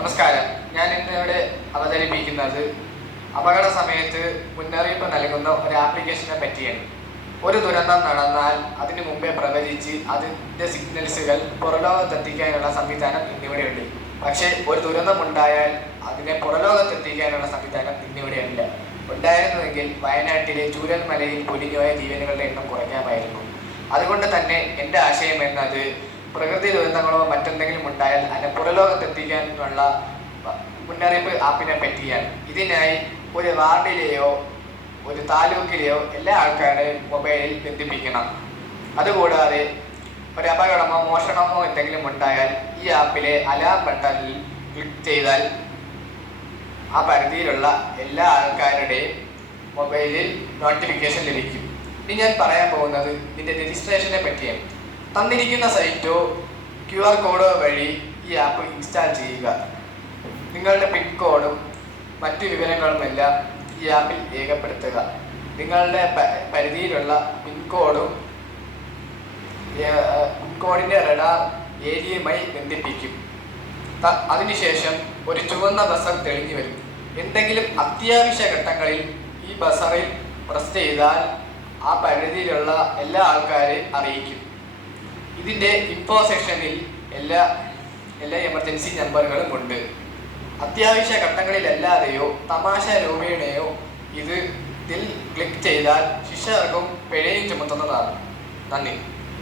നമസ്കാരം. ഞാൻ ഇന്ന് ഇവിടെ അവതരിപ്പിക്കുന്നത് അപകട സമയത്ത് മുന്നറിയിപ്പ് നൽകുന്ന ഒരു ആപ്ലിക്കേഷനെ പറ്റിയാണ്. ഒരു ദുരന്തം നടന്നാൽ അതിനു മുമ്പേ പ്രവചിച്ച് അതിന്റെ സിഗ്നൽസുകൾ പുറലോകത്തെത്തിക്കാനുള്ള സംവിധാനം ഇന്നിവിടെയുണ്ട്. പക്ഷേ ഒരു ദുരന്തം ഉണ്ടായാൽ അതിനെ പുറലോകത്തെത്തിക്കാനുള്ള സംവിധാനം ഇന്നിവിടെയില്ല ഉണ്ടായിരുന്നുവെങ്കിൽ വയനാട്ടിലെ ചൂരൽമലയിൽ പൊലിഞ്ഞുപോയ ജീവനുകളുടെ എണ്ണം കുറയ്ക്കാമായിരുന്നു. അതുകൊണ്ട് തന്നെ എന്റെ ആശയം എന്നത് പ്രകൃതി ദുരന്തങ്ങളോ മറ്റെന്തെങ്കിലും ഉണ്ടായാൽ പുറലോകത്തെത്തിക്കാനുള്ള മുന്നറിയിപ്പ് ആപ്പിനെ പറ്റിയാണ്. ഇതിനായി ഒരു വാർഡിലെയോ ഒരു താലൂക്കിലെയോ എല്ലാ ആൾക്കാരുടെയും മൊബൈലിൽ ബന്ധിപ്പിക്കണം. അതുകൂടാതെ ഒരു അപകടമോ മോഷണമോ എന്തെങ്കിലും ഉണ്ടായാൽ ഈ ആപ്പിലെ അലാം ബട്ടണിൽ ക്ലിക്ക് ചെയ്താൽ ആ പരിധിയിലുള്ള എല്ലാ ആൾക്കാരുടെയും മൊബൈലിൽ നോട്ടിഫിക്കേഷൻ ലഭിക്കും. ഇനി ഞാൻ പറയാൻ പോകുന്നത് ഇതിന്റെ രജിസ്ട്രേഷനെ പറ്റിയാണ്. തന്നിരിക്കുന്ന സൈറ്റോ ക്യു ആർ കോഡോ വഴി ഈ ആപ്പ് ഇൻസ്റ്റാൾ ചെയ്യുക. നിങ്ങളുടെ പിൻകോഡും മറ്റു വിവരങ്ങളുമെല്ലാം ഈ ആപ്പിൽ രേഖപ്പെടുത്തുക. നിങ്ങളുടെ പരിധിയിലുള്ള പിൻകോഡും പിൻകോഡിന്റെ റഡാർ ഏരിയയുമായി ബന്ധിപ്പിക്കും. അതിനുശേഷം ഒരു ചുവന്ന ബസർ തെളിഞ്ഞു വരും. എന്തെങ്കിലും അത്യാവശ്യ ഘട്ടങ്ങളിൽ ഈ ബസറിൽ പ്രസ് ചെയ്താൽ ആ പരിധിയിലുള്ള എല്ലാ ആൾക്കാരെയും അറിയിക്കും. ഇതിന്റെ ഇൻഫോ സെക്ഷനിൽ എല്ലാ എല്ലാ എമർജൻസി നമ്പറുകളും ഉണ്ട്. അത്യാവശ്യ ഘട്ടങ്ങളിലല്ലാതെയോ തമാശ രൂപേണയോ ഇത് ഇതിൽ ക്ലിക്ക് ചെയ്താൽ ശിക്ഷ പിഴയും ചുമത്തുന്നതാണ്. നന്ദി.